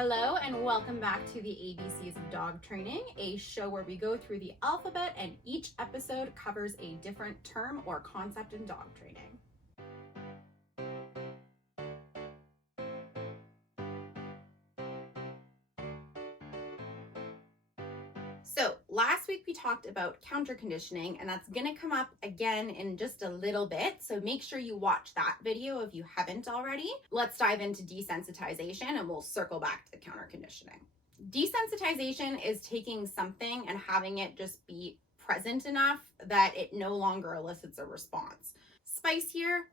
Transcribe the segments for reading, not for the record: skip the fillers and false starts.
Hello and welcome back to the ABCs of Dog Training, a show where we go through the alphabet and each episode covers a different term or concept in dog training. So last week we talked about counterconditioning, and that's going to come up again in just a little bit. So make sure you watch that video if you haven't already. Let's dive into desensitization and we'll circle back to counterconditioning. Desensitization is taking something and having it just be present enough that it no longer elicits a response. Spice here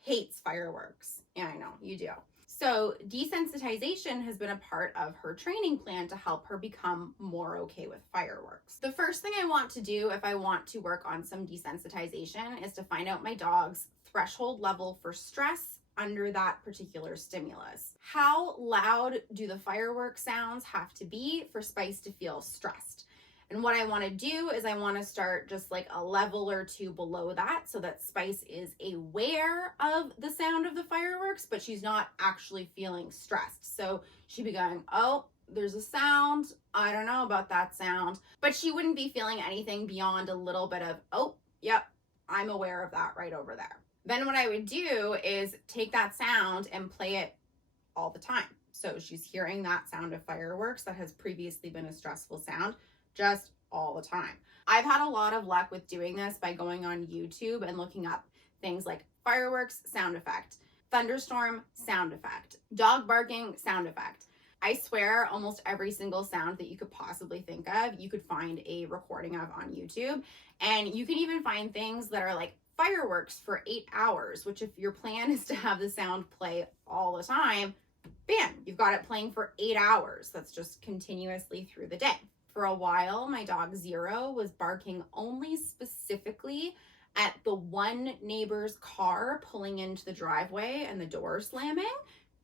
hates fireworks. Yeah, I know, you do. So desensitization has been a part of her training plan to help her become more okay with fireworks. The first thing I want to do if I want to work on some desensitization is to find out my dog's threshold level for stress under that particular stimulus. How loud do the firework sounds have to be for Spice to feel stressed? And what I want to do is I want to start just like a level or two below that so that Spice is aware of the sound of the fireworks, but she's not actually feeling stressed. So she'd be going, oh, there's a sound. I don't know about that sound. But she wouldn't be feeling anything beyond a little bit of, oh, yep, I'm aware of that right over there. Then what I would do is take that sound and play it all the time. So she's hearing that sound of fireworks that has previously been a stressful sound just all the time. I've had a lot of luck with doing this by going on YouTube and looking up things like fireworks sound effect, thunderstorm sound effect, dog barking sound effect. I swear almost every single sound that you could possibly think of, you could find a recording of on YouTube. And you can even find things that are like fireworks for 8 hours, which if your plan is to have the sound play all the time, bam, you've got it playing for 8 hours. That's just continuously through the day. For a while, my dog Zero was barking only specifically at the one neighbor's car pulling into the driveway and the door slamming.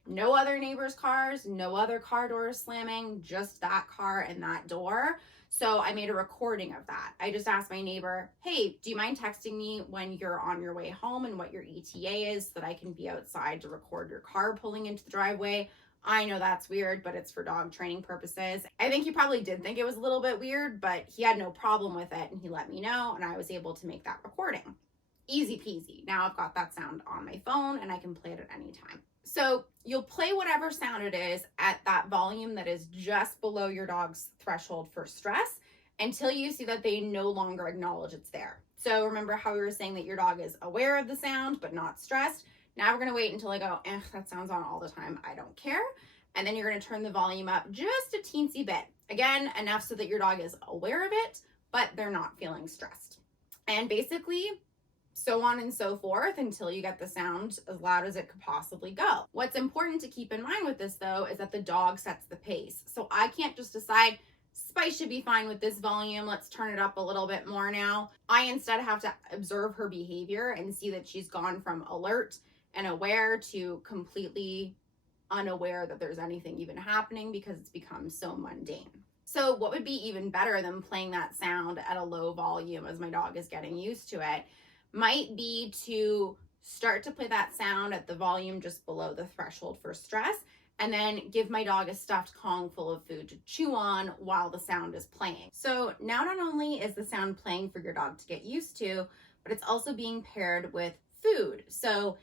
No other neighbor's cars, no other car doors slamming, just that car and that door. So I made a recording of that. I just asked my neighbor, hey, do you mind texting me when you're on your way home and what your ETA is so that I can be outside to record your car pulling into the driveway? I know that's weird, but it's for dog training purposes. I think he probably did think it was a little bit weird, but he had no problem with it and he let me know and I was able to make that recording. Easy peasy. Now I've got that sound on my phone and I can play it at any time. So you'll play whatever sound it is at that volume that is just below your dog's threshold for stress until you see that they no longer acknowledge it's there. So remember how we were saying that your dog is aware of the sound but not stressed? Now we're going to wait until I go, that sounds on all the time. I don't care. And then you're going to turn the volume up just a teensy bit. Again, enough so that your dog is aware of it, but they're not feeling stressed. And basically, so on and so forth until you get the sound as loud as it could possibly go. What's important to keep in mind with this, though, is that the dog sets the pace. So I can't just decide, Spice should be fine with this volume. Let's turn it up a little bit more now. I instead have to observe her behavior and see that she's gone from alert and aware to completely unaware that there's anything even happening because it's become so mundane. So what would be even better than playing that sound at a low volume as my dog is getting used to it might be to start to play that sound at the volume just below the threshold for stress and then give my dog a stuffed Kong full of food to chew on while the sound is playing. So now not only is the sound playing for your dog to get used to, but it's also being paired with food. So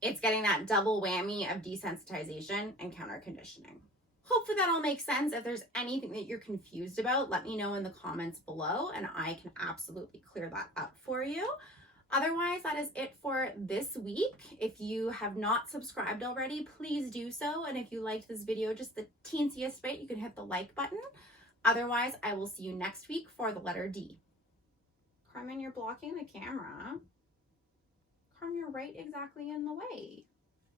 it's getting that double whammy of desensitization and counterconditioning. Hopefully that all makes sense. If there's anything that you're confused about, let me know in the comments below and I can absolutely clear that up for you. Otherwise, that is it for this week. If you have not subscribed already, please do so. And if you liked this video just the teensiest bit, you can hit the like button. Otherwise, I will see you next week for the letter D. Carmen, you're blocking the camera. Carmen, you're right exactly in the way.